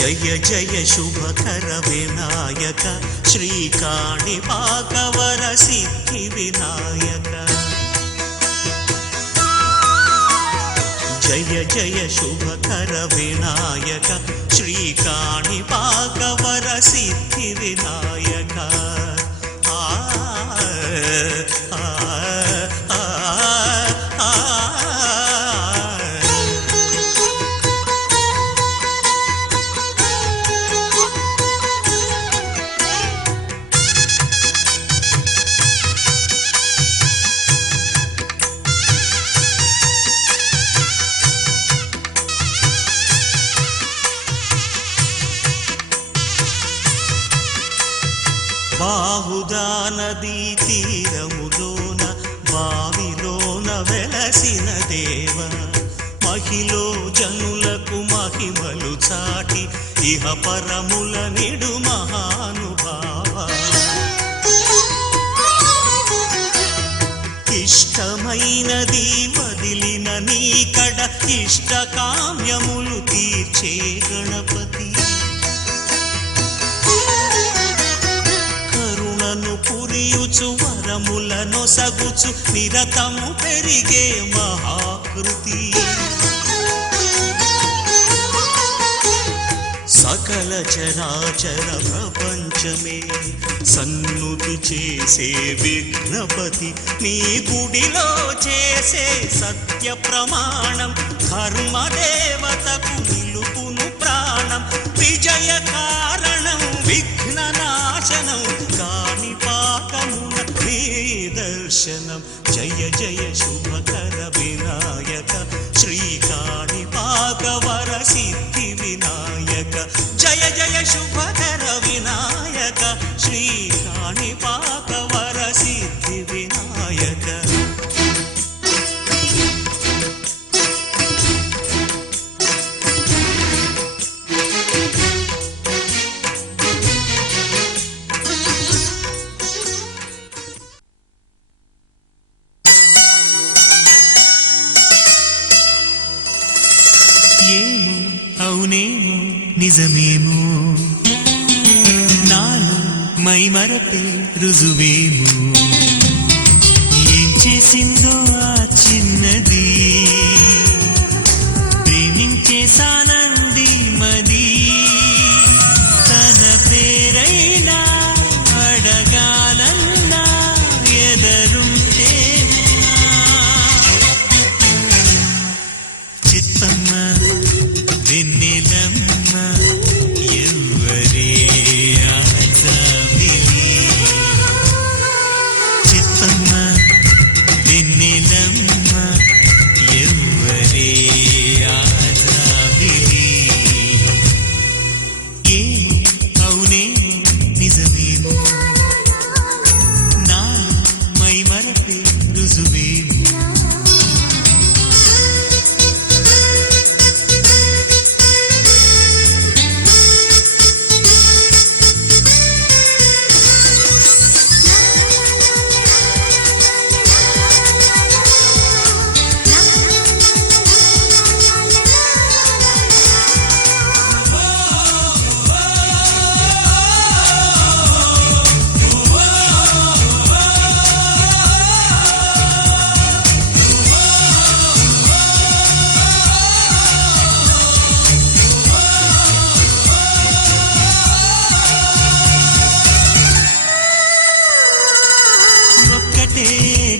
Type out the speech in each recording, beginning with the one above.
జయ జయ శుభకర వినాయక శ్రీకాణిపాకవర సిద్ధి వినాయక జయ జయ శుభకర వినాయక శ్రీకాణిపాకవర సిద్ధి వినాయక బాహుదా నదీ తీరములోన బావిలోన వెలసిన దేవ మహిలో జనులకు మహిమలు చాటి ఇహ పరముల నిడు మహానుభావ ఇష్టమైనది వదిలిన నీకడ ఇష్ట కామ్యములు తీర్చే గణపతి పురియుచు వరములను సగుచు నిరతము పెరిగే మహాకృతి సకల చరాచర ప్రపంచమే సన్నుతి చేసే విఘ్నపతి నీ గుడిలో చేసే సత్య ప్రమాణం ధర్మదేవతకు నిలుపును ప్రాణం విజయ కారణం విఘ్న నాశనం కాణిపాకమున నీ దర్శనం జయ జయ శుభకర వినాయక శ్రీకాణిపాకవర సిద్ధి వినాయక జయ జయ శుభకర వినాయక శ్రీకాణిపాకవర సిద్ధి వినాయక ఏమో అవునేమో నిజమేమో నాలో మైమరపే రుజువేమో ఏం చేసిందో ఆ చిన్నది ప్రేమించేసానంది మది తన పేరైనా అడగాలన్నా ఎదరుంటే చిత్తమ్మ వెన్నెలమ్మ ఎవ్వరే ఆజామిలి చిత్తమ్మ వెన్నెలమ్మ ఎవ్వరే ఆజామిలి ఏమో అవునేమో నిజమేమో నా మైమరపే రుజువేమో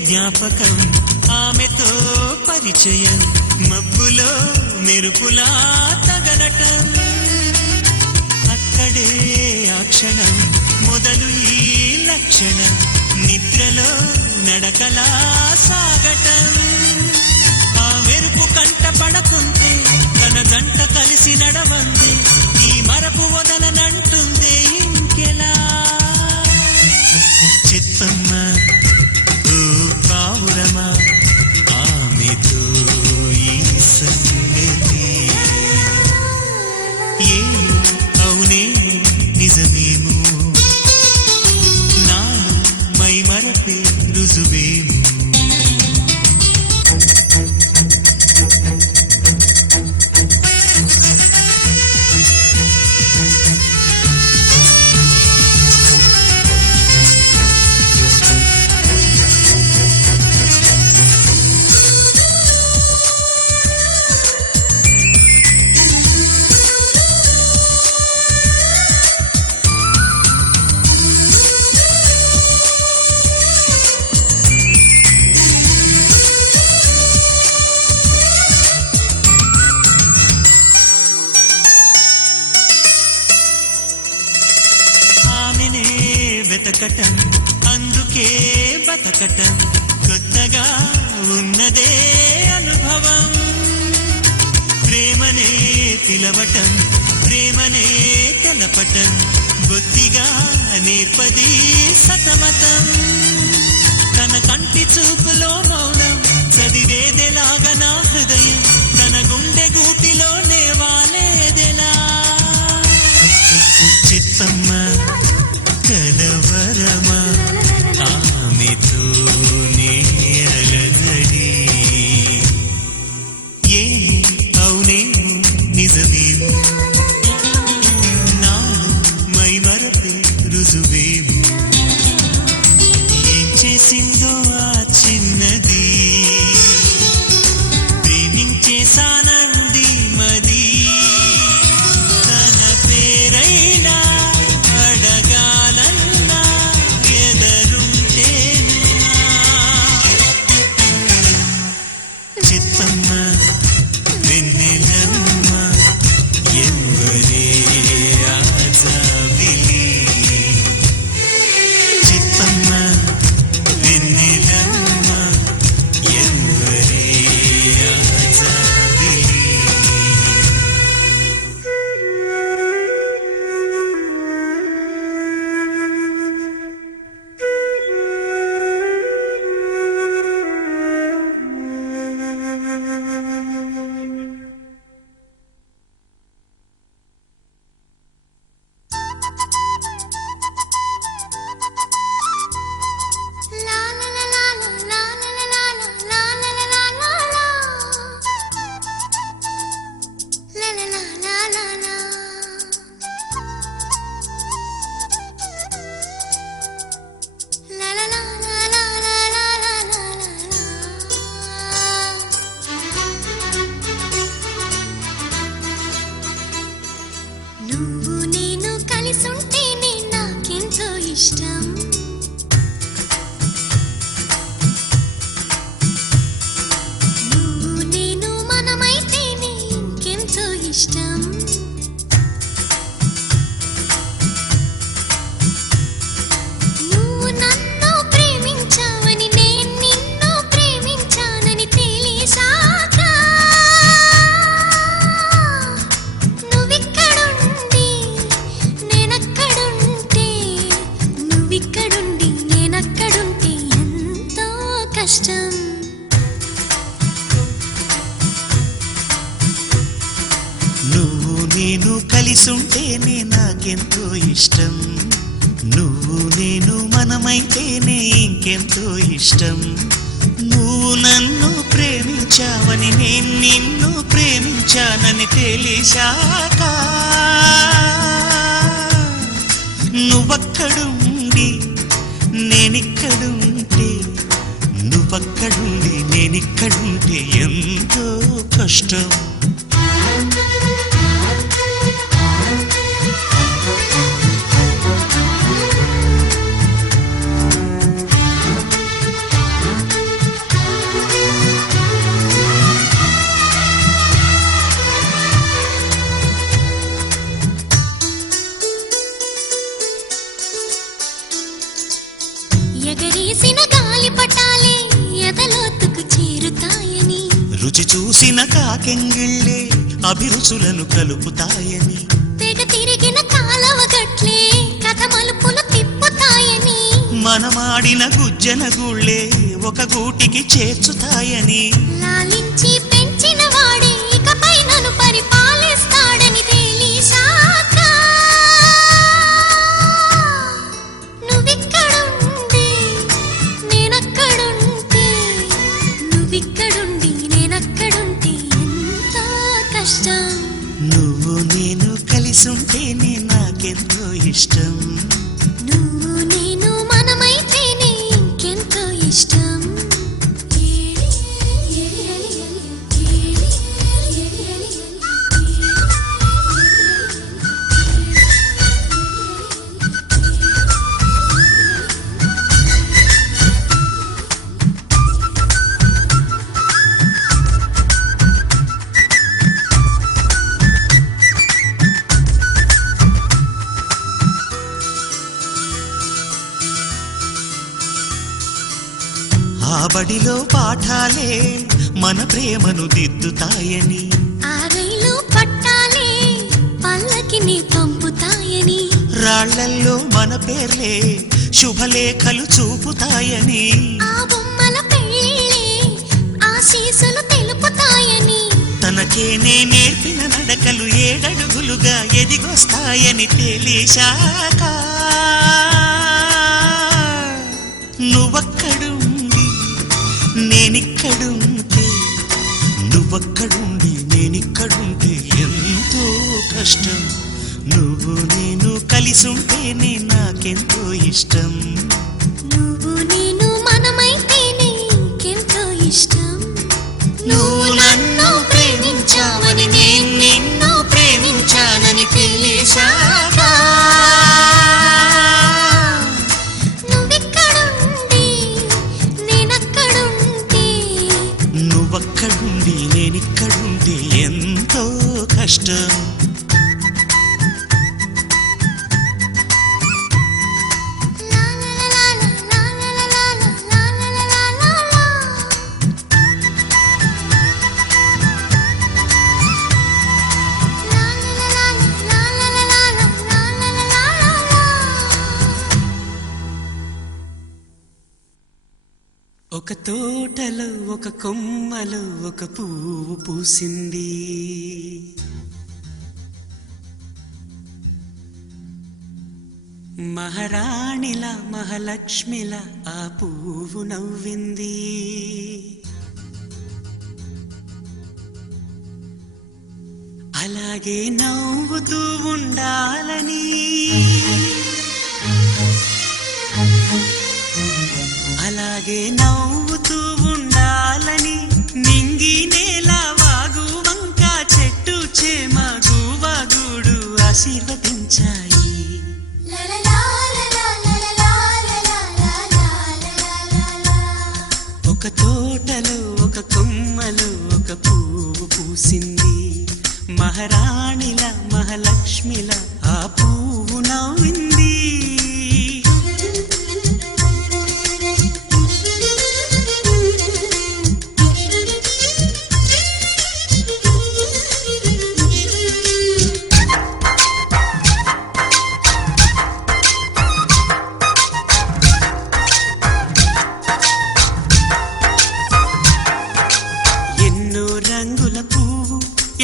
జ్ఞాపకం ఆమెతో పరిచయం మబ్బులో మెరుపులా తగలటం అక్కడే ఆ క్షణం మొదలు ఈ లక్షణం నిద్రలో నడకలా సాగటం ఆ మెరుపు కంట పడకుంటే తన గంట కలిసి నడవందే ఈ మరపు వదలనంటుందే ఇంకెలా చిత్తమ్మ పావురమా ఆమెతో ఈ సంగతి ఏమో అవునేమో నిజమేమో నాలో మైమరపే రుజువేమో బతకటం కొత్తగా ఉన్నదే అనుభవం ప్రేమనే పిలవటం ప్రేమనే తెలపటం బొత్తిగా నేర్పది సతమతం తన కంటి చూపులో మౌనం చదివేదెలాగా నా హృదయం తన గుండె గూటిలోనే వాలేదెలా చిత్తమ్మ కలవరమా ఆమెతో నీ అలజడి ఏమి అవునేమో నిజమేమో నాలో మైమరపే రుజువేమో ఏం చేసిందో ఆ చిన్నది ప్రేమించేసానంది మది తన పేరైనా అడగాలన్నా ఎదరుంటేనా చిత్తమ్మ వెన్నెలమ్మ ఎవరే ఆజాబిలి చిత్తమ్మ వెన్నెలమ్మ ఎవరే ఆజాబిలి నువ్వు నేను కలిసుంటేనే నాకెంతో ఇష్టం నువ్వు నేను మనమైతేనే ఇంకెంతో ఇష్టం నువ్వు నన్ను ప్రేమించావని నేను నిన్ను ప్రేమించానని తెలిసాక నువ్విక్కడుండి నేనక్కడుంటే నువ్విక్కడుండి నేనక్కడుంటే ఎంతో కష్టం నువ్వు నేను కలిసుంటేనే నాకెంతో ఇష్టం నువ్వు నేను మనమైతేనే ఇంకెంతో ఇష్టం నువ్వు నన్ను ప్రేమించావని నేను నిన్ను ప్రేమించానని తెలిసాక నువ్వక్కడుండి నేనిక్కడుంటే నువ్వక్కడుండి నేనిక్కడుంటే ఎంతో కష్టం ఎగరేసిన గాలిపటాలే ఎదలోతుకు చేరుతాయని రుచి చూసిన కాకెంగిళ్ళే అభిరుచులను కలుపుతాయని తెగ తిరిగిన కాలవ గట్లే కథ మలుపులు తిప్పుతాయని మనమాడిన గుజ్జన గుళ్ళే ఒక గూటికి చేర్చుతాయని లాలించి పెంచిన వాడే ఇకపై నన్ను పరిపాలిస్తాడని తెలిసాక నువ్విక్కడుండి నేనక్కడుంటే నువ్విక్కడుండి నేనక్కడుంటే ఎంతో కష్టం నువ్వు నేను కలిసుంటేనే నాకెంతో ఇష్టం నువ్వు నేను మనమైతేనే ఇంకెంతో ఇష్టం ఆ బడిలో పాఠాలే మన ప్రేమను దిద్దుతాయని, ఆ రైలు పట్టాలే పల్లకిని పంపుతాయని, రాళ్లల్లో మన పేర్లే శుభలేఖలు చూపుతాయని, ఆ బొమ్మల పెళ్ళిళ్ళే ఆశీస్సులు తెలుపుతాయని, తనకేనే నేర్పిన నడకలు ఏడడుగులుగా ఎదిగొస్తాయని తెలిసాక నువ్వక్కడుండి నేనిక్కడుంటే, నువ్వక్కడుండి నేనిక్కడుంటే ఎంతో కష్టం. నువ్వు నేను కలిసుంటేనే నాకెంతో ఇష్టం. నువ్వు నేను మనమైతేనే ఇంకెంతో ఇష్టం. నువ్వు నన్ను ప్రేమించావని నేను నిన్ను ప్రేమించానని తెలిసాక నువ్వెక్కడుండి నేనక్కడుంటే, నువ్వక్కడుండి నేనిక్కడుంటే ఎంతో కష్టం. ఒక తోటలో ఒక కొమ్మలో ఒక పువ్వు పూసింది, మహారాణిలా మహాలక్ష్మిలా ఆ పువ్వు నవ్వింది. అలాగే నవ్వుతూ ఉండాలని, అలాగే నవ్వుతూ ఉండాలని, నింగి నేల వాగు వంక చెట్టు చేమ గువ్వ గూడు ఆశీర్వదించాయి. ఒక తోటలో ఒక కొమ్మలో ఒక పువ్వు పూసింది, మహారాణిల మహాలక్ష్మిల ఆ పువ్వు నవ్వింది.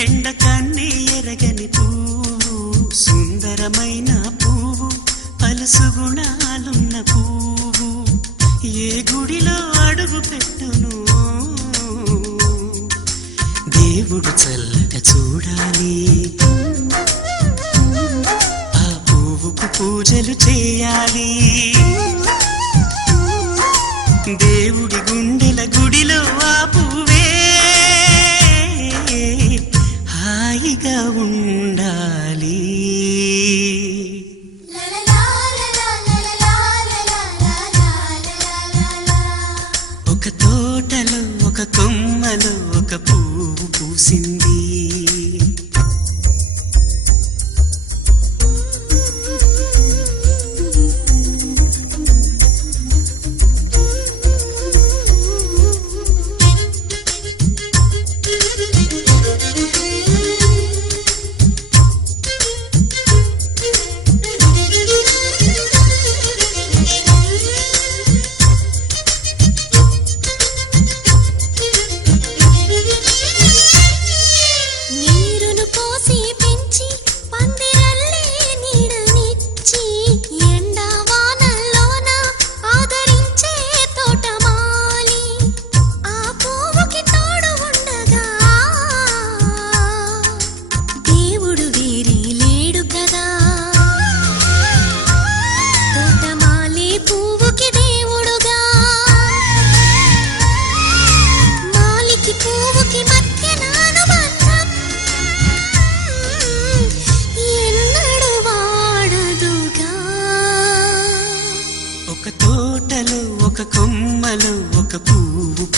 ఎండ కన్నే ఎరగని పువ్వు, సుందరమైన పువ్వు, పలుసు గుణాలున్న పువ్వు, ఏ గుడిలో అడుగు పెట్టును దేవుడు చల్లగా చూడాలి. ఆ పువ్వుకు పూజలు చేయాలి. దేవుడి గుండెల గుడిలో ఆ పువ్వే హాయిగా ఉండాలి. ఒక తోటలో ఒక కొమ్మలో ఒక పువ్వు పూసింది.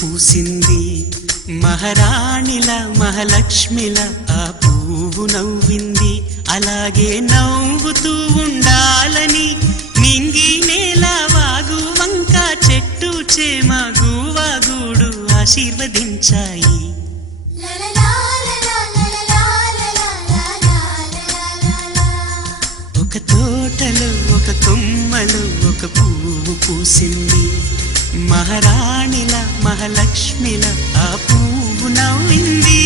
పూసింది మహారాణిల మహాలక్ష్మిల ఆ పువ్వు నవ్వింది అలాగే నవ్వుతూ ఉండాలని నింగి నేల వాగు వంక చెట్టు చేమ గువ్వ ఆశీర్వదించాయి. ఒక తోటలో ఒక కొమ్మలో ఒక పువ్వు పూసింది. మహారాణిల మహాలక్ష్మిల ఆ పువ్వు నవ్వింది.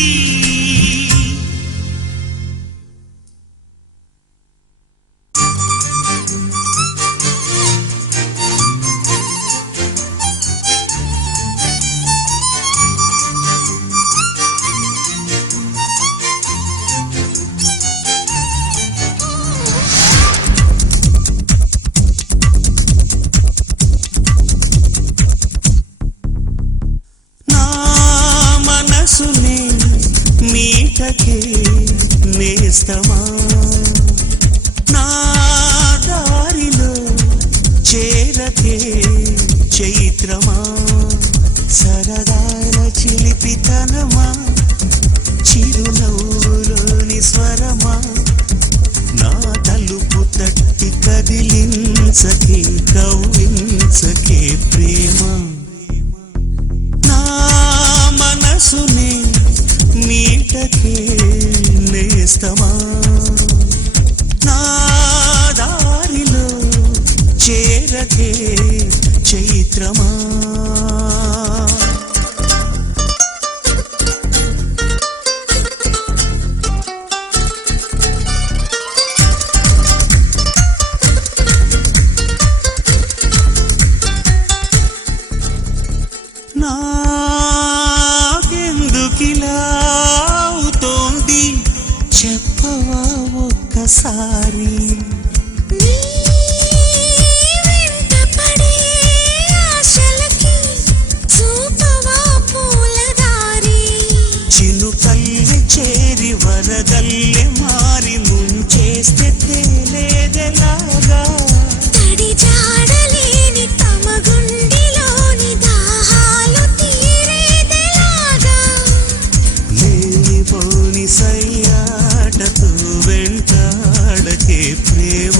మీటకే నేస్తమా నా దారిలో చేరకే చైత్రమా సరదాల చిలిపితనమా చిరునవ్వులోని స్వరమా నా తలుపు తట్టి కదిలించకే కవ్వించకే ప్రేమ నా మనసునే మీటకే నేస్తమా నా దారిలో చేరకే చైత్రమా నాకెందుకిలా అవుతోంది చెప్పవా ఒక్కసారి. చినుకల్లె చేరి వరదల్లె మారి ముంచేస్తే తేలేదెలాగా లేనిపోని సయ్యాటతో వెంటాడకే ప్రేమ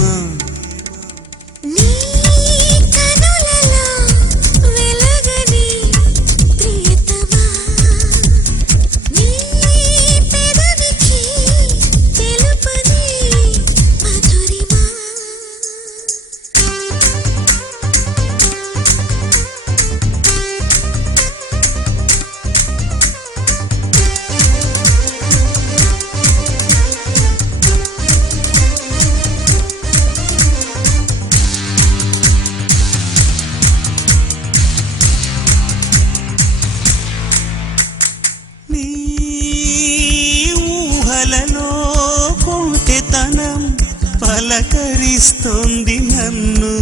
పలకరిస్తోంది నన్ను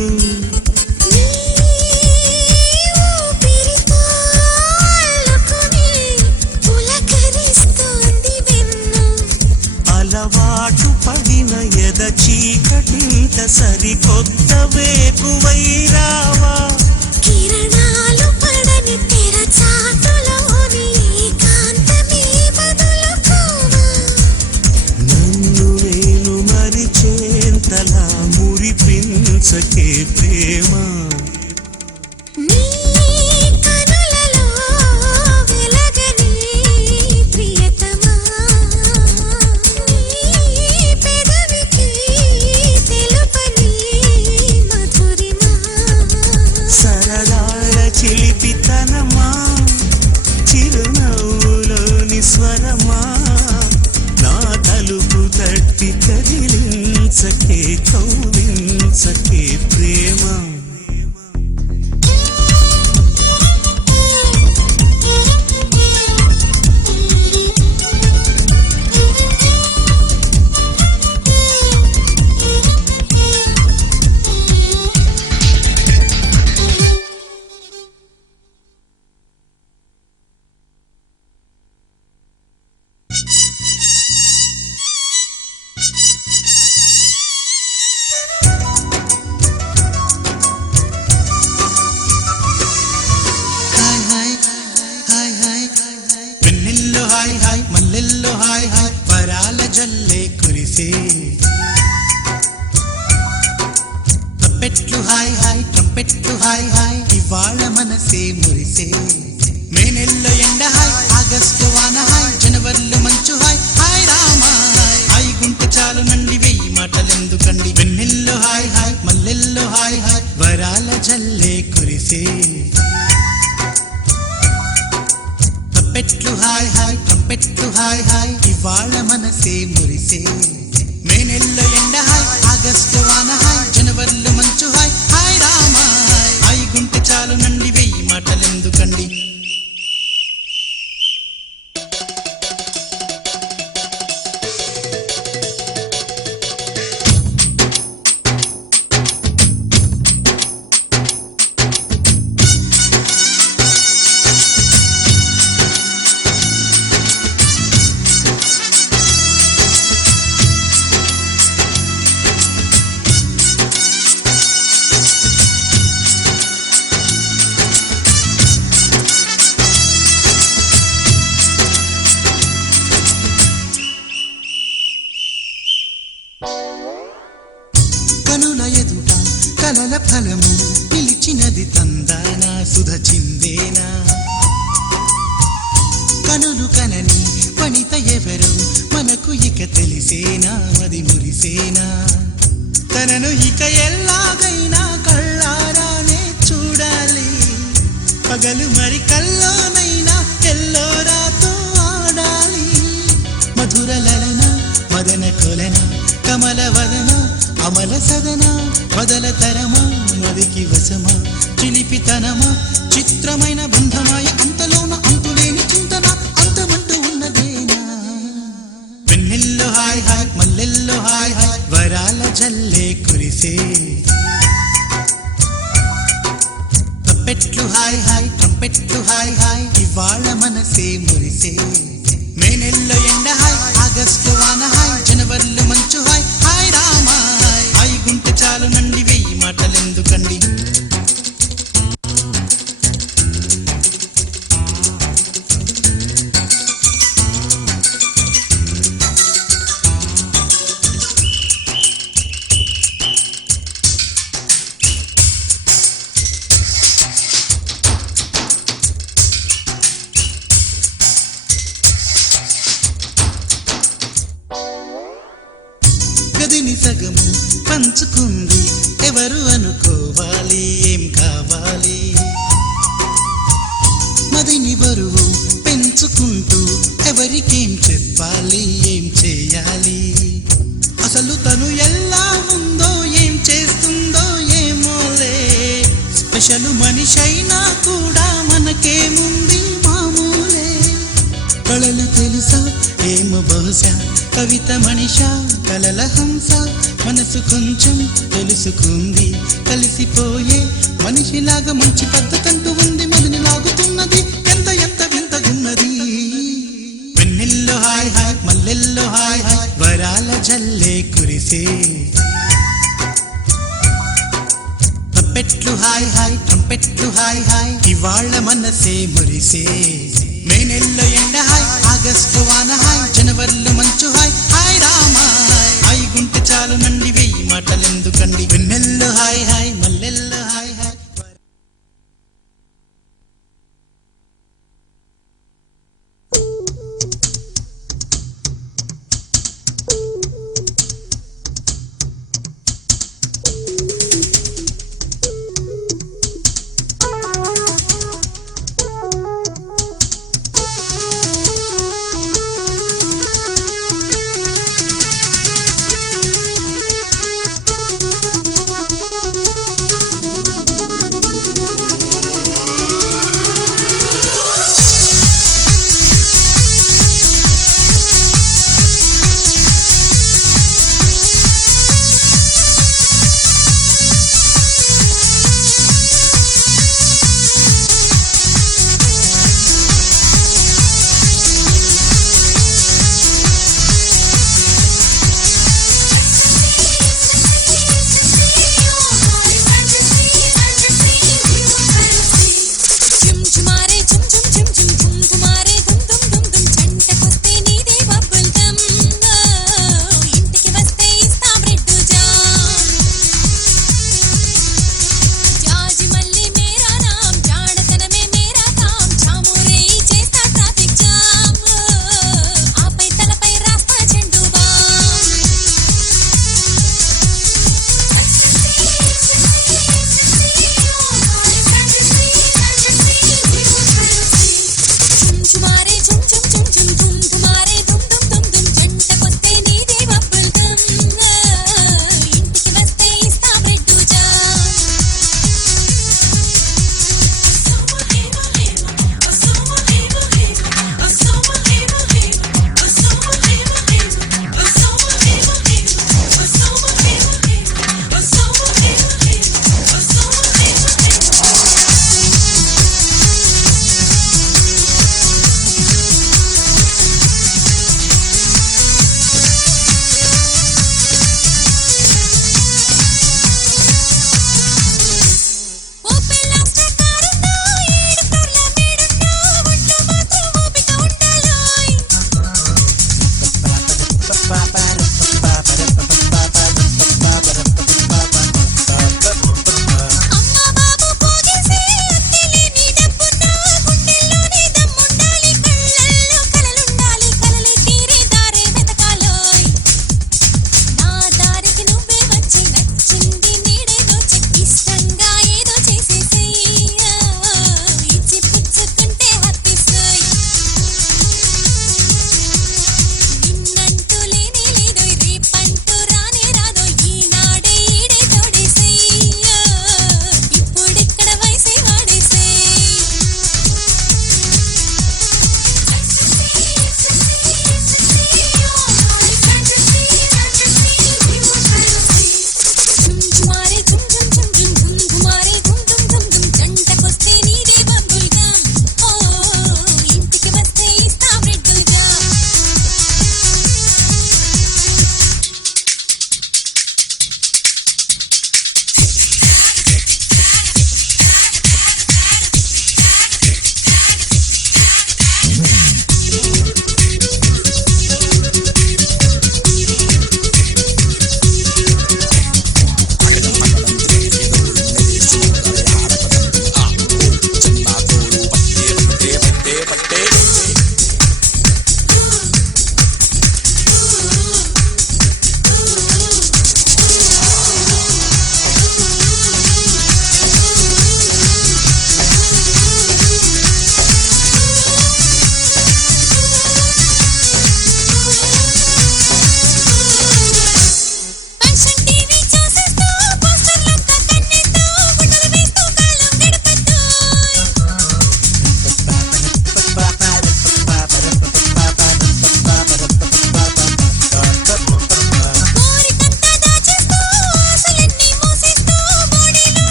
అలవాటు పడిన ఎద చీకటింత సరికొత్త వేకువై రావా కిరణాలు పడని తెర చాటులోని ఏకాంతమే బదులుకోవా నన్ను నేను మరిచేంతలా మురిపించకే ప్రేమ నీ కనులలో వెలగని ప్రియతమా నీ పెదవికి తెలుపని మధురిమా సరదాల చిలిపితనమా చిరునవ్వులోని స్వరమా నా తలుపు తట్టి కదిలించకే కౌవించకే ప్రేమ ట్రంపెట్లు హాయ్ హాయ్ ఇవాళ మనసే మురిసే నెల్లో ఎండ హాయ్ ఆగస్టు వాన హాయ్ జనవరిలో మంచు హాయ్ హాయ్ రామా హాయ్ హాయ్ గుంటె చాలు నండి వెయ్యి మాటలెందుకండి వెన్నెల్లో హాయ్ హాయ్ మల్లెల్లో హాయ్ హాయ్ వరాల జల్లే కురిసే తప్పెట్లు హాయ్ హాయ్ ట్రంపెట్లు హాయ్ హాయ్ ఇవాళ మనసే మురిసే మే నెల్లో ఎండ హాయ్ ఆగస్టు వాన హాయ్ జనవరిలో మంచు హాయ్ హాయ్ రామా హాయ్ హాయ్ గుంటె చాలు నండి వెయ్యి మాటలెందుకండి కనుల ఎదుట కలల ఫలము పిలిచినది తందానా సుధ చిందేనా కనులు కనని వనిత ఎవరు మనకు ఇక తెలిసేనా అది మురిసేనా తనను ఇక ఎల్లాగైనా కళ్ళారానే చూడాలి పగలు మరి కల్లోనైనా ఎల్లోరాతో ఆడాలి మధుర లలన మదన కొలన కమల వదన అమల సదన వదల తరమా మదికి వశమా చిలిపితనమా చిత్రమైన బంధమాయ అంతలోన అంతులేని చింతన అంతమంటూ ఉన్నదేనా వెన్నెల్లో హాయ్ హాయ్ మల్లెల్లో హాయ్ హాయ్ వరాల జల్లే కురిసే తప్పెట్లు హాయ్ హాయ్ ట్రంపెట్లు హాయ్ హాయ్ ఇవాళ మనసే మురిసే మే నెల్లో ఎండ హాయ్ ఆగస్టు వాన హాయ్ జనవరిలో మంచు హాయ్ హాయ్ రామా హాయ్ హాయ్ గుంటె చాలు నండి వెయ్యి మాటలెందుకండి గదిని సగము పంచుకుంది ఎవరు అనుకోవాలి ఏం కావాలి మదిని బరువు పెంచుకుంటూ ఎవరికేం చెప్పాలి ఏం చేయాలి అసలు తను ఎలా ఉందో ఏం చేస్తుందో ఏమోలే స్పెషల్ మనిషైనా కూడా మనకేముంది మామూలే కళలు తెలుసా ఏమో బహుశా కవిత మనిషా కలల హంస మనసు కొంచెం తెలుసుకుంది కలిసిపోయే మనిషిలాగా మంచి పద్ధతంటూ ఉంది మదిని లాగుతున్నది ఎంత ఎంత వింతగున్నది వెన్నెల్లో హాయ్ హాయ్ మల్లెల్లో హాయ్ హాయ్ వరాల జల్లే కురిసే తప్పెట్లు హాయ్ హాయ్ ట్రంపెట్లు హాయ్ హాయ్ ఇవాళ మనసే మురిసే మే నెల్లో ఎండ హాయ్ ఆగస్టు వాన హాయ్ జనవరిలో మంచు హాయ్ హాయ్ రామా హాయ్ హాయ్ గుంటె చాలు నండి వెయ్యి మాటలెందుకండి వెన్నెల్లో హాయ్ హాయ్ మల్లెల్లో హాయ్ హాయ్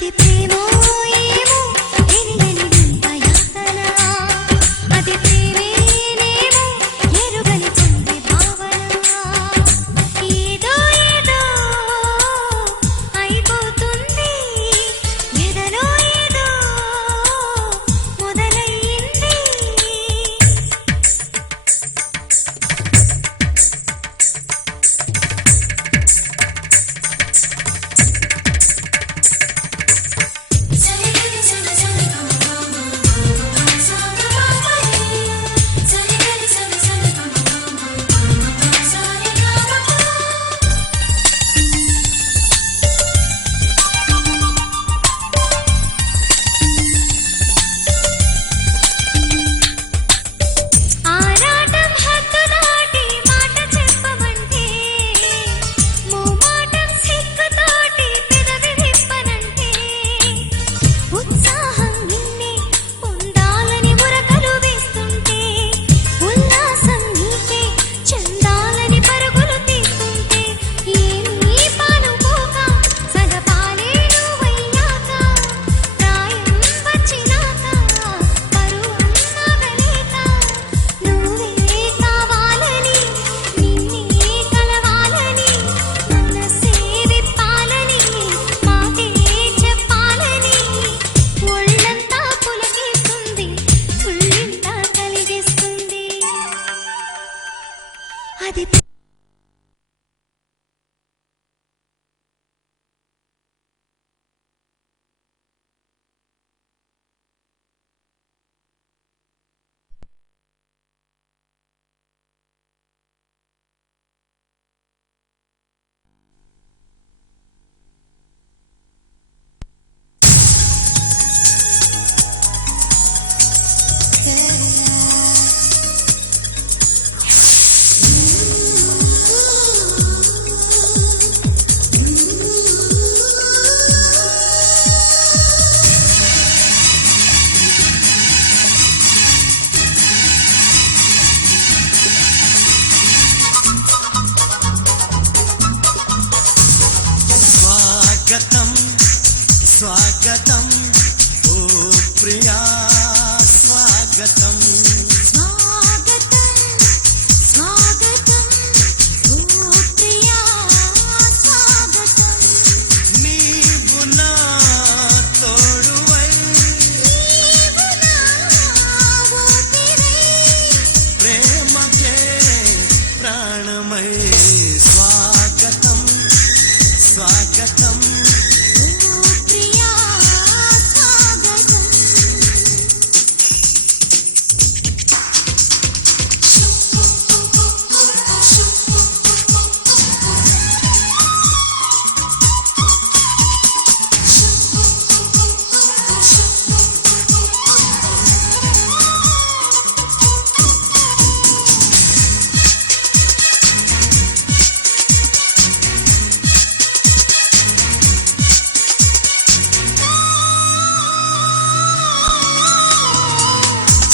అది ప్రేమో ఏమో ఎరుగని వింత యాతన అది ప్రేమేనేమో ఎరుగని చంటి భావన ఏదో ఏదో అయిపోతుంది ఎదలో ఏదో మొదలయ్యింది ఆరాటం హద్దు దాటి మాట చెప్పమంటే మోమాటం సిగ్గుతోటి పెదవి విప్పనంటే ఉత్సాహం నిన్నే పొందాలని ఉరకలు వేస్తుంటే ఉల్లాసం నీకే చెందాలని పరుగులు తీస్తుంటే ఏమీ పానుకోక సగపాలే నువ్వయ్యాక ప్రాయం వచ్చినాక పరువం ఆగలేక నువ్వే కావాలని నిన్నే కలవాలని మనసే విప్పాలని మాటే చెప్పాలని ఒళ్ళంతా పులకిస్తుంది తుళ్ళింతా కలిగిస్తుంది అది స్వాగతం స్వాగతం ఓ ప్రియా స్వాగతం స్వాగతం స్వాగతం ఓ ప్రియా స్వాగతం నీవు నా తోడువై నీవు నా ఊపిరై ప్రేమకే ప్రాణమై స్వాగతం స్వాగతం ఓ ప్రియా స్వాగతం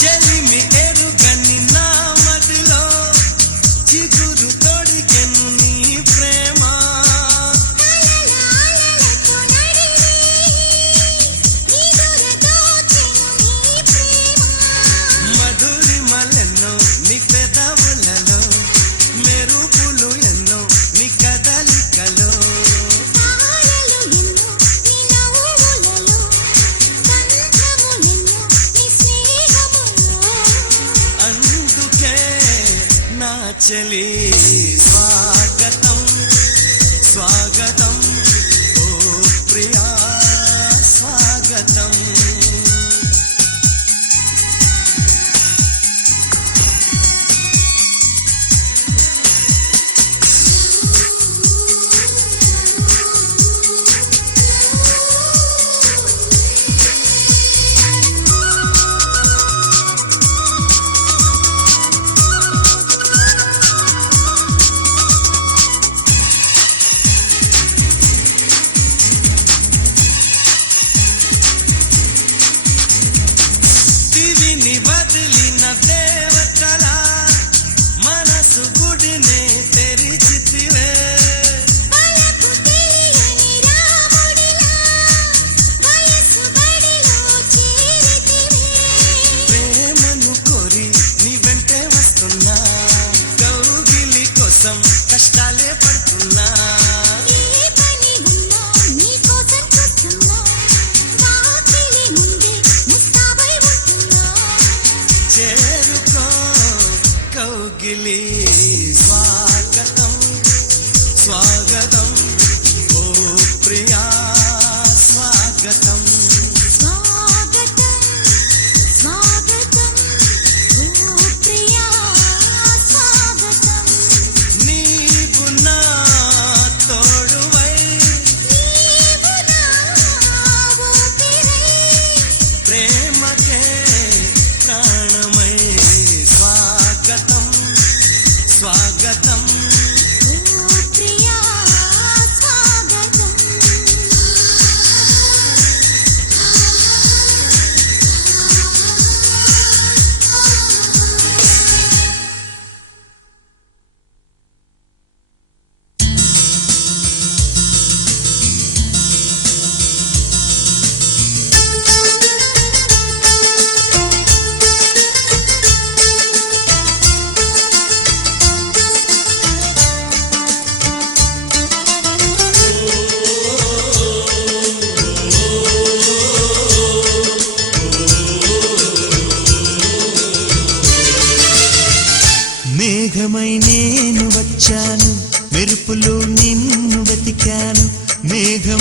చెలిమి ఎరుగని నా మదిలో చిగురు తొడిగెను నీ ప్రేమ అలలతో నడిని నిదురదోచెను నీ ప్రేమ మధురిమలెన్నో నీ పెదవులలో మెరుపులు ఎన్నో నీ కదలికలో తాళలు ఎన్నో నీ నవ్వులలో కంఠములెన్నో నీ స్నేహములో అందుకే నా చెలి స్వాగతం స్వాగతం ఓ ప్రియా స్వాగతం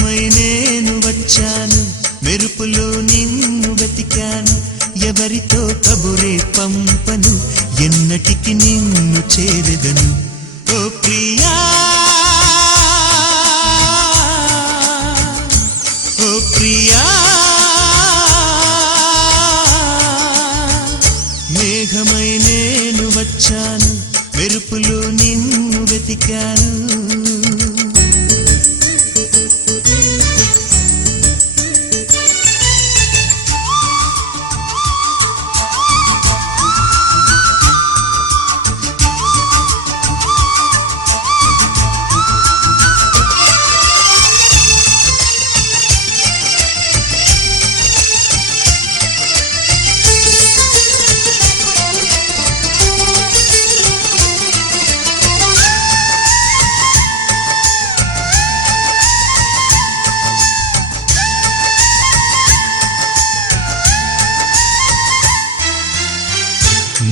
మేఘమై నేను వచ్చాను మెరుపులో నిన్ను వెతికాను ఎవరితో కబురే పంపను ఎన్నటికి నిన్ను చేరెదను ఓ ప్రియా ఓ ప్రియా మేఘమై నేను వచ్చాను మెరుపులో నిన్ను వెతికాను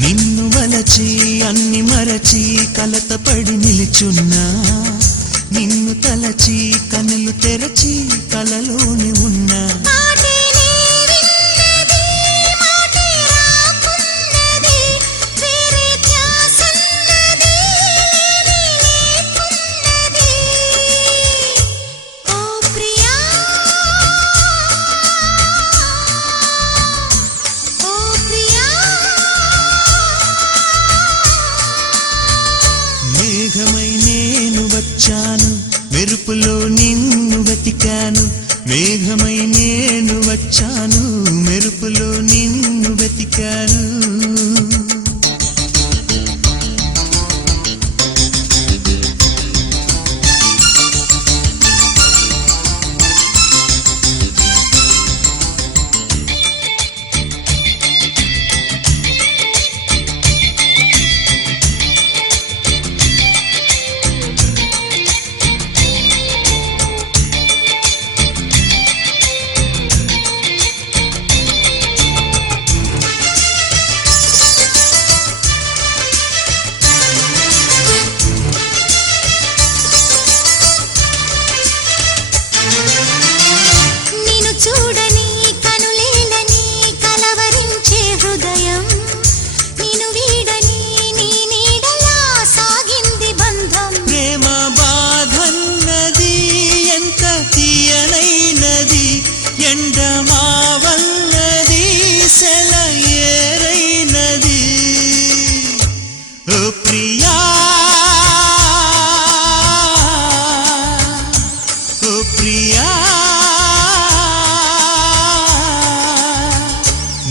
నిన్ను వలచి అన్ని మరచి కలతపడి నిలుచున్నా నిన్ను తలచి కనులు తెరచి కలలోని ఉన్నా మాటే విన్నది మాటే రాకున్నది వేరే ధ్యాసన్నది లేకున్నది ఓ ప్రియా ఓ ప్రియా మేఘమై నేను వచ్చాను మెరుపులో నిన్ను వెతికాను మేఘమై నేను వచ్చాను మెరుపులో నిన్ను వెతికాను నిన్ను చూడని కనులేలని కలవరించే హృదయం నిన్ను వీడని నీ నీడలా సాగింది బంధం ప్రేమ బాధన్నది ఎంత తీయనైనది ఎండమావన్నది సెలయేరైనది ఓ ప్రియా ఓ ప్రియా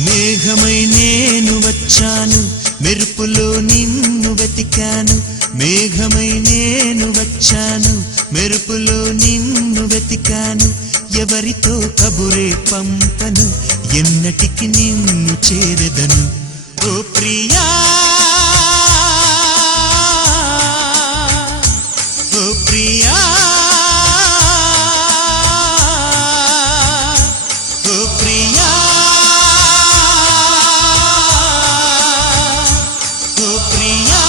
మేఘమై నేను వచ్చాను మెరుపులో నిన్ను వెతికాను మేఘమై నేను వచ్చాను మెరుపులో నిన్ను వెతికాను ఎవరితో కబురే పంపను ఎన్నటికి నిన్ను చేరెదను ఓ ప్రియా ఓ ప్రియా ఓ ప్రియా ఓ ప్రియా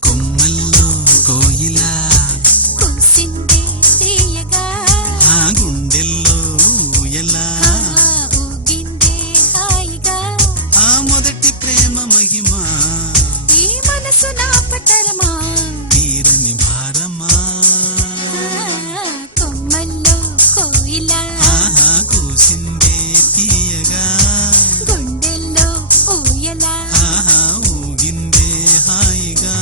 కొమ్మల్లో కోయిలా కూసిందే తీయగా ఆ గుండెల్లో ఊయలా ఊగిందే హాయిగా ఆ మొదటి ప్రేమ మహిమా ఈ మనసు నా పటరమా తీరని భారమా కొమ్మల్లో కోయిలా ఆహా కూసిందే తీయగా గుండెల్లో ఊయలా ఆహా ఊగిందే హాయిగా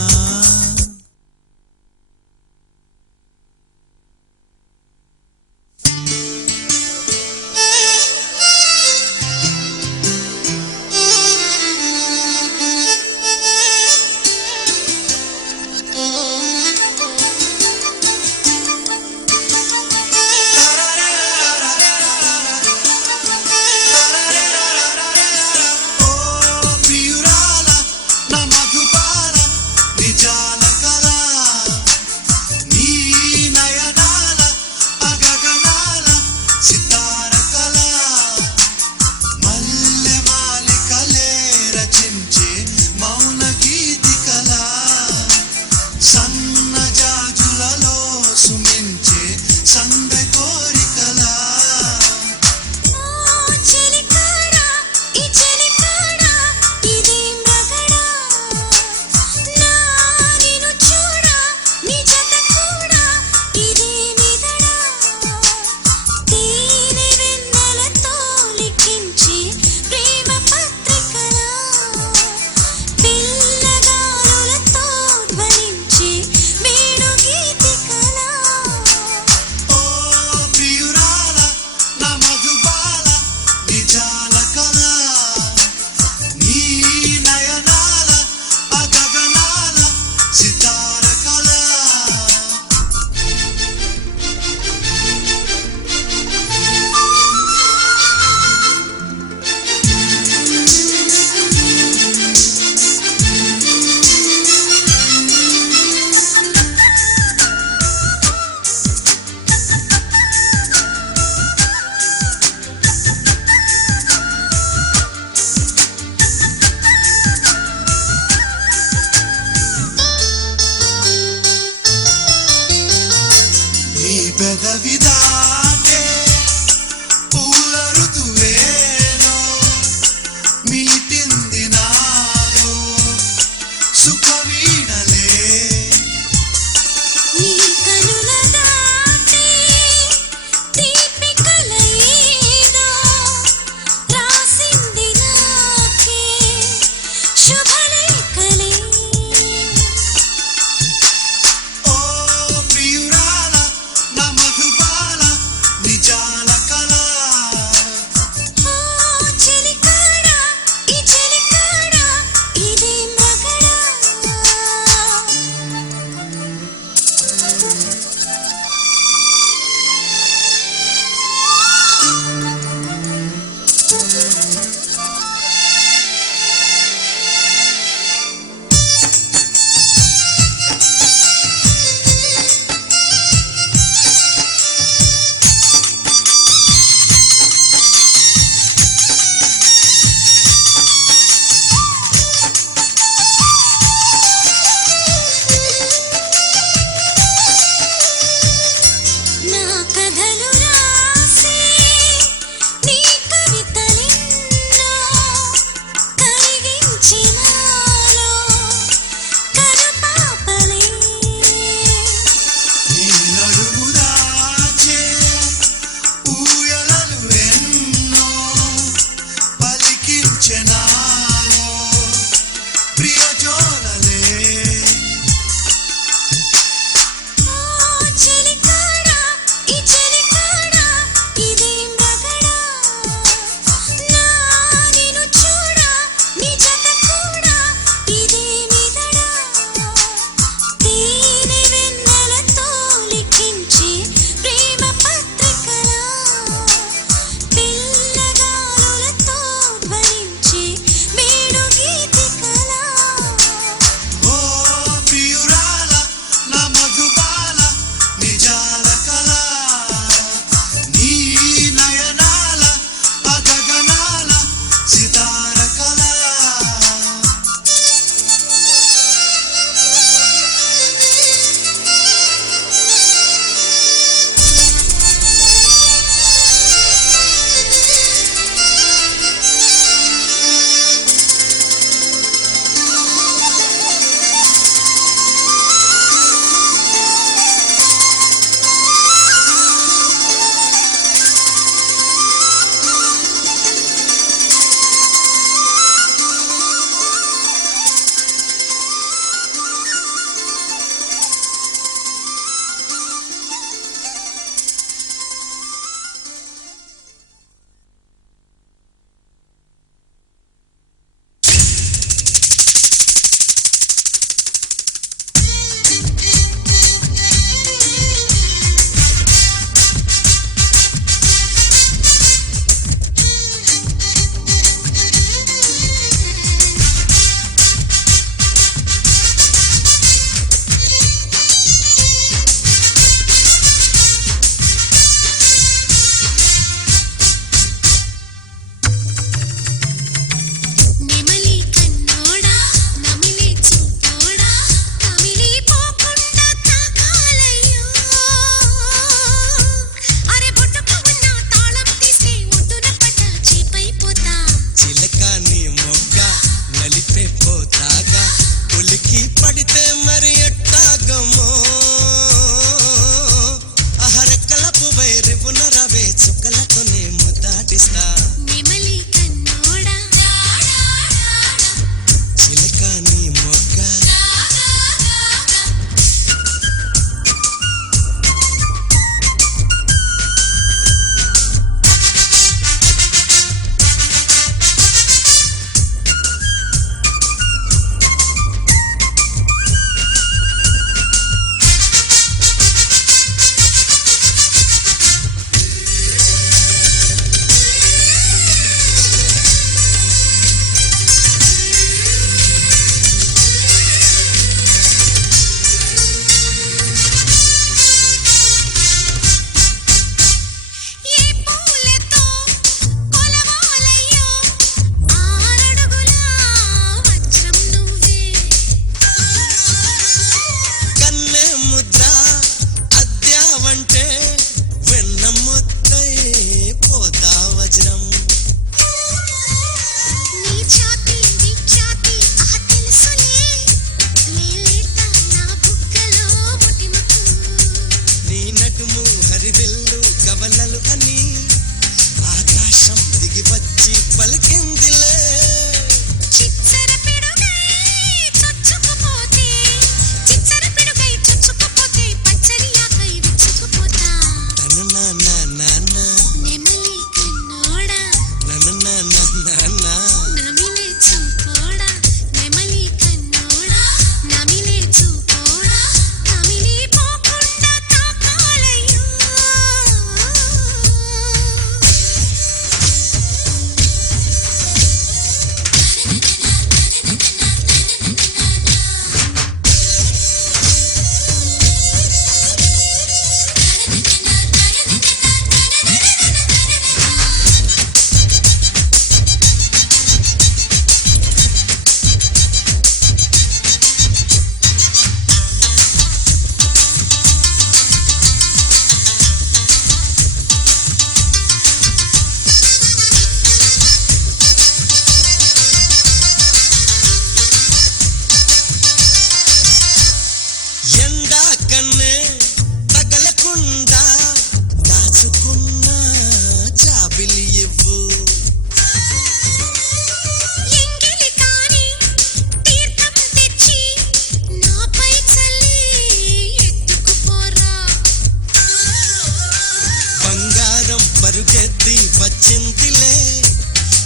చింతిలే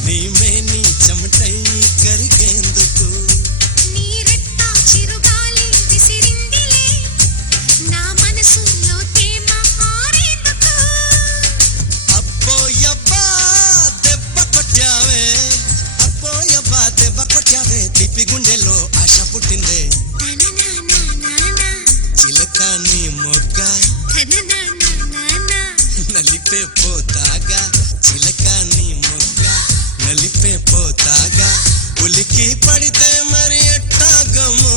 నీమే నీ చెమటై కరిగేందుకు నీరెట్ట చిరుగాలి విసిరిందిలే నా మనసులో తేమ ఆరేందుకు అబ్బోయబ్బా దెబ్బ కొట్టావే అబ్బోయబ్బా దెబ్బ కొట్టావే తిప్పి గుండెలో ఆశ పుట్టిందే తననానానానా చిలక నీ మొగ్గ తననానానానా నలిపే పోతాగా చిలక నీ మొగ్గ నలిపే పోతాగా ఉలికి పడితే మరి ఎట్టాగమో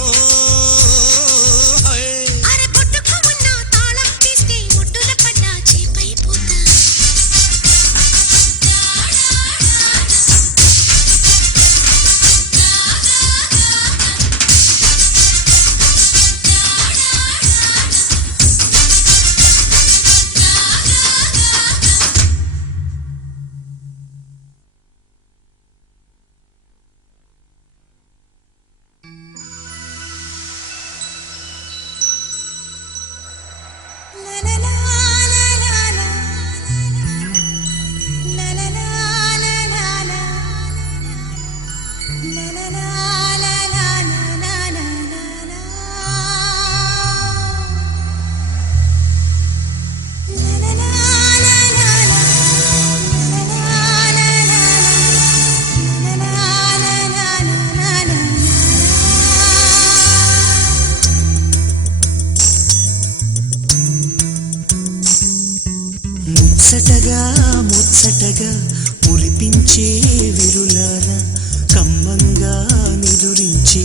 అరే బొట్టుకు ఉన్న తాళం తీస్తే ముట్టుల పడ్డా చేపైపోతా ముచ్చటగా ముచ్చటగా మురిపించే విరులార కమ్మంగా నిదురించి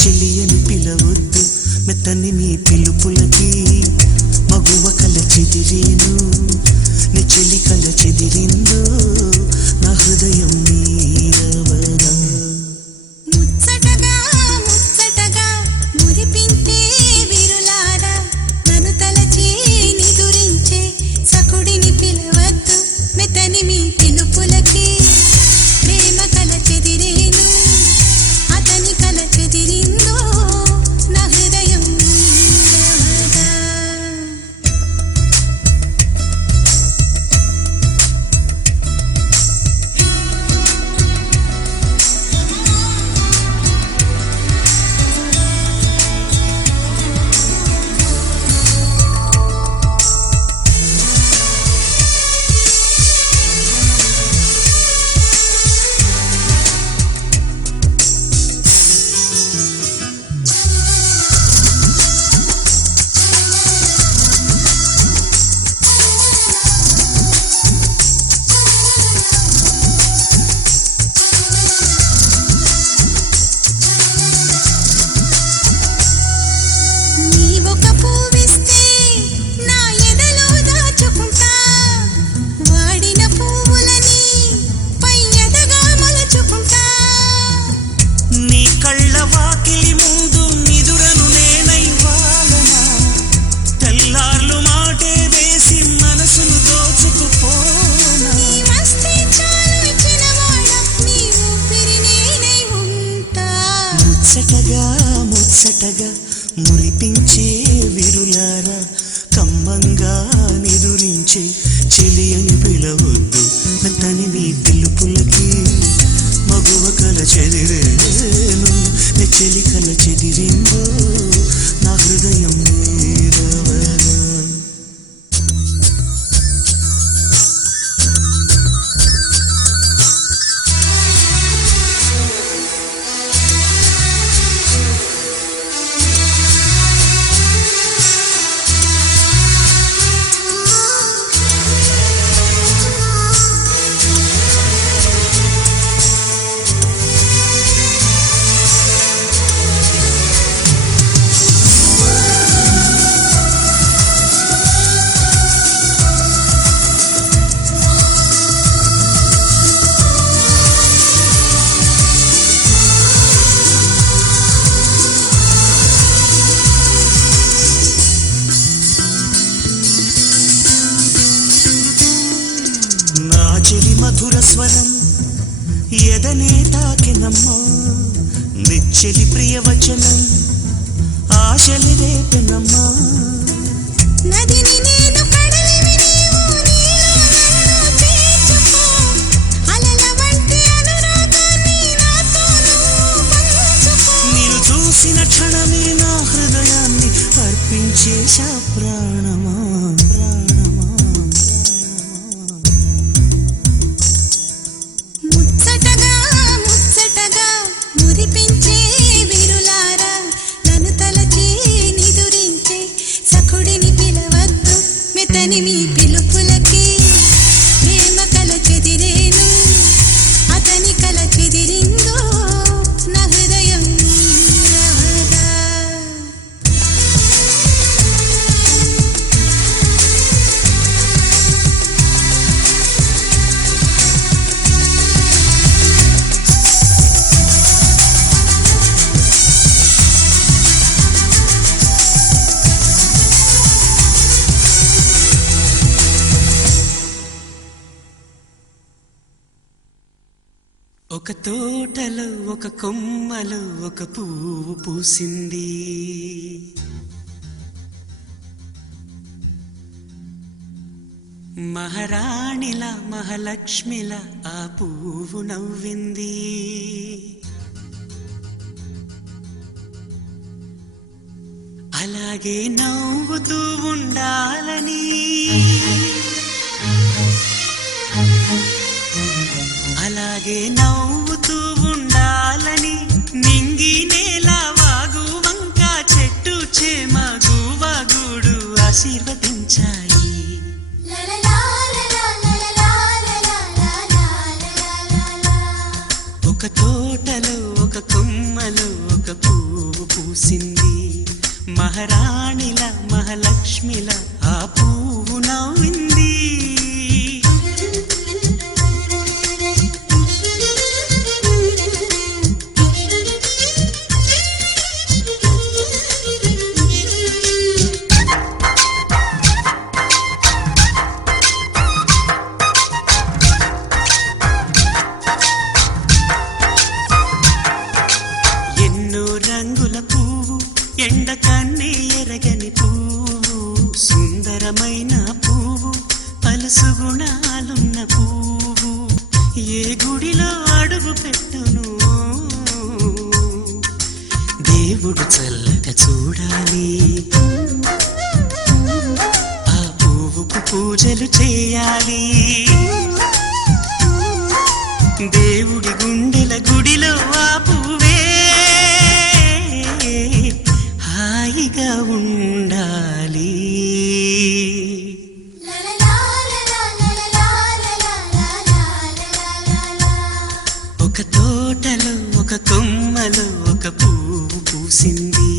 చెలియని పిలవద్దు మెత్తని మీ పిలుపులకి మగువ కల చెదిరేను నీ చెలి కల చెదిరిందో నా హృదయం నీరవనా ముచ్చటగా ముచ్చటగా మురిపించే విరులారా నన్ను తలచి నిదురించే సకుడిని పిలవద్దు మెత్తని మీ పిలుపులకి ప్రేమ కల చెదిరేను అతని కల చెదిరిందో నా హృదయం నీరవదా నీ ఒక పువ్విస్తే నా ఎదలో దాచుకుంటా వాడిన పువ్వులని పై ఎదగా మలచుకుంటా నీ కళ్ళ వాకిలి ముందు నిదురను నేనై వాలనా తెల్లార్లు మాటే వేసి మనసును దోచుకుపోనా నీ మస్తీ చాలు చిన్నవాడ నీ ఊపిరి నేనై ఉంటా ముచ్చటగా ముచ్చటగా మురిపించే విరులార కమ్మంగా నిదురించే చెలియని పిలవద్దు మెత్తని నీ పిలుపులకి మగువ కల చెదిరేను నీ చెలి కల చెదిరిందో నా హృదయం నీరవనా మధుర స్వరం ఎదనే తాకినమ్మా నిచ్చెలి ప్రియవచనం ఆశలి రేపెనమ్మా నదిని నేను కడలిని నీవు నీలో నన్ను చేర్చుకో చేశా ప్రాణమా ప్రాణమా ముచ్చటగా ముచ్చటగా మురిపించే విరులారా నన్ను తలచి నిదురించే సఖుడిని పిలవద్దు మెతని మీ పిలుపులకి ప్రేమ కల చెదిరేను అతని కల చెదిరిందో నా హృదయం రాగా ఒక తోటలో ఒక కొమ్మలో ఒక పువ్వు పూసింది మహారాణిలా మహాలక్ష్మిలా ఆ పువ్వు నవ్వింది అలాగే నవ్వుతూ ఉండాలని అలాగే నవ్వుతూ ఉండాలని నింగి నేల వాగు వంక చెట్టు చేమ గువగూడు ఆశీర్వదించాయి ఒక తోటలో ఒక కొమ్మలో ఒక పువ్వు పూసింది మహారాణిల మహాలక్ష్మిల ఆ పువ్వు నవ్వింది ఎండ కన్నే ఎరగని పువ్వు సుందరమైన పువ్వు పలుసు గుణాలున్న పువ్వు ఏ గుడిలో అడుగు పెట్టును దేవుడు చల్లగా చూడాలి ఆ పువ్వుకు పూజలు చేయాలి దేవుడి గుండెల గుడిలో ఆ పువ్వే హాయిగా ఉండాలి ఒక తోటలో ఒక కొమ్మలో ఒక పువ్వు పూసింది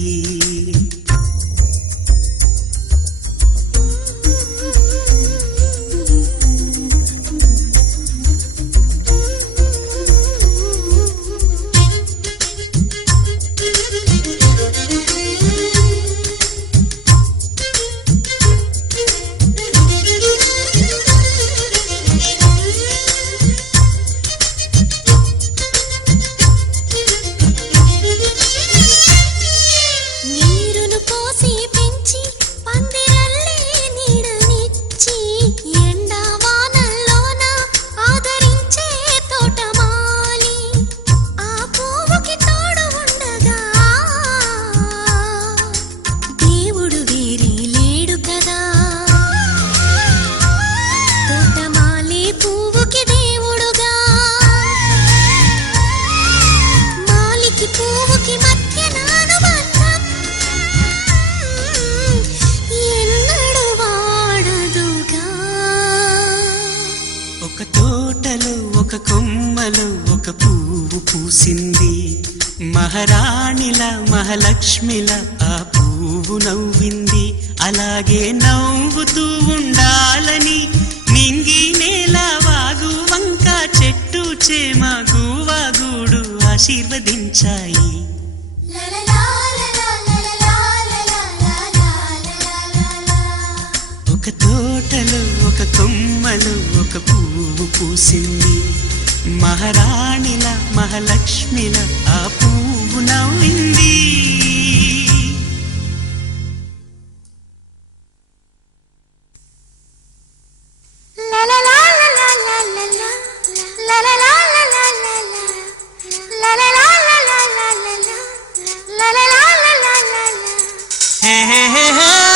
ఒక కొమ్మలో ఒక పువ్వు పూసింది మహారాణిల మహాలక్ష్మిల ఆ పువ్వు నవ్వింది అలాగే నవ్వుతూ ఉండాలని నింగి నేల వాగు వంక చెట్టు చేమ గువగూడు ఆశీర్వదించాయి ఒక తోటలో ఒక కొమ్మలో ఒక పువ్వు పూసింది మహారాణిల మహాలక్ష్మిల ఆ పువ్వు నవ్వింది హే హే హే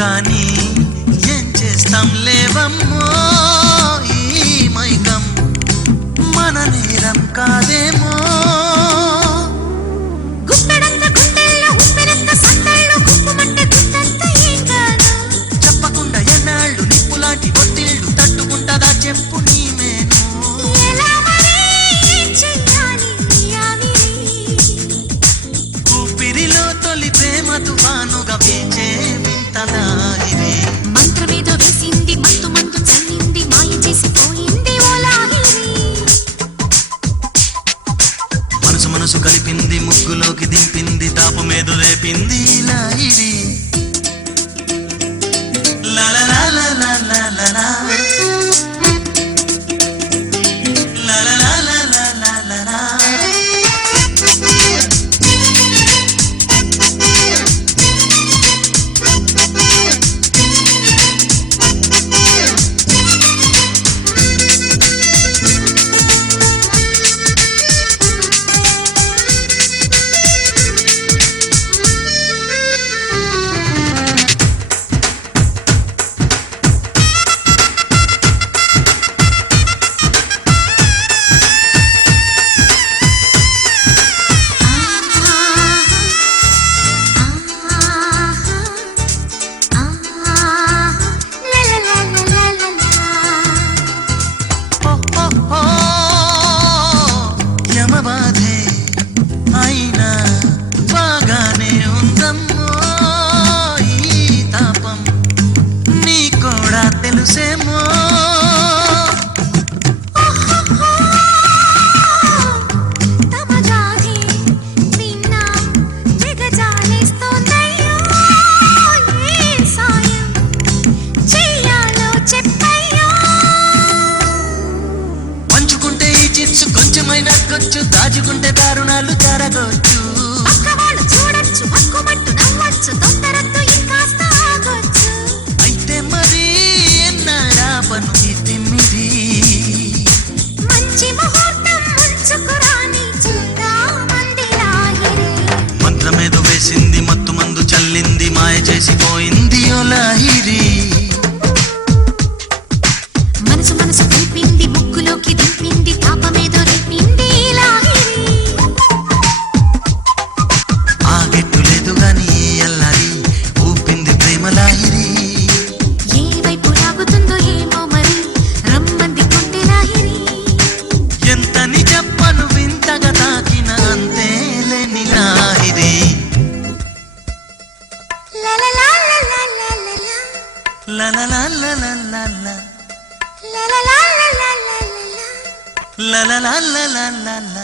కానీ ఏం చేస్తాం లేవమ్మో ఈ మైకం మన నేరం కాదేమో గుప్పెడంత గుండెల్లో ఉప్పెనంత సందల్లో గుప్పుమంటే గుట్టంత ఏంగాను చెప్పకుండా ఎన్నాళ్ళు నిప్పులాంటి ఒత్తిళ్ళు తట్టుకుంటదా చెప్పు నీ మేను ఎలా మరి ఏం చెయ్యాలి ఆవిరి ఊపిరిలో తొలి ప్రేమ తుఫానుగా వీచే వింతదాయిరే మంత్రమేదో వేసింది మంతు మంతు చల్లింది మాయ చేసిపోయింది ఓ లాహిరి మనసు మనసు కలిపింది ముగ్గులోకి దింపింది తాపమేదో రేపింది లాయిరి లా లా లా లా లా లా లా లా. లా లా లా లా లా లా లా లా. యమబాధే అయినా బాగానే ఉందమ్మో ఈ తాపం నీ కూడా తెలుసేమో తమజాగి విన్నా దిగజాలేస్తోందయ్యో ఏ సాయం చెయ్యాలో చెప్పయ్యో పంచుకుంటే ఈ చిచ్చు కొంచెమైనా ఖర్చు దాచుకుంటే దారుణాలు జరగొచ్చు పక్కవాళ్ళు చూడొచ్చు హక్కుమట్టు నవ్వచ్చు తొందరద్దు ఇంకాస్త ఆగొచ్చు అయితే మరి ఎన్నాడా పను తిమ్మిది మంచి ముహూర్తం ముంచుకురాని చూద్దామంది లాహిరి మంత్రమేదో వేసింది మత్తు మందు చల్లింది మాయ చేసిపోయింది ఓ లాహిరి మనసు మనసు కలిపింది ముగ్గులోకి దింపింది తాపమేదో రేపింది లాహిరి ఆగెట్టు లేదు గాని అల్లరి ఊపింది ప్రేమ లాహిరి ఏ వైపు లాగుతుందో ఏమో మరి రమ్మంది కొంటె లాహిరి ఎంతని చెప్పను వింతగా తాకిన అంతే లేని లాహిరి లలలాలలలలల, లలలలలలల, లలలాలలలల. లలలలలలల.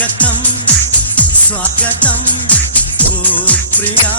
స్వాగతం స్వాగతం ఓ ప్రియా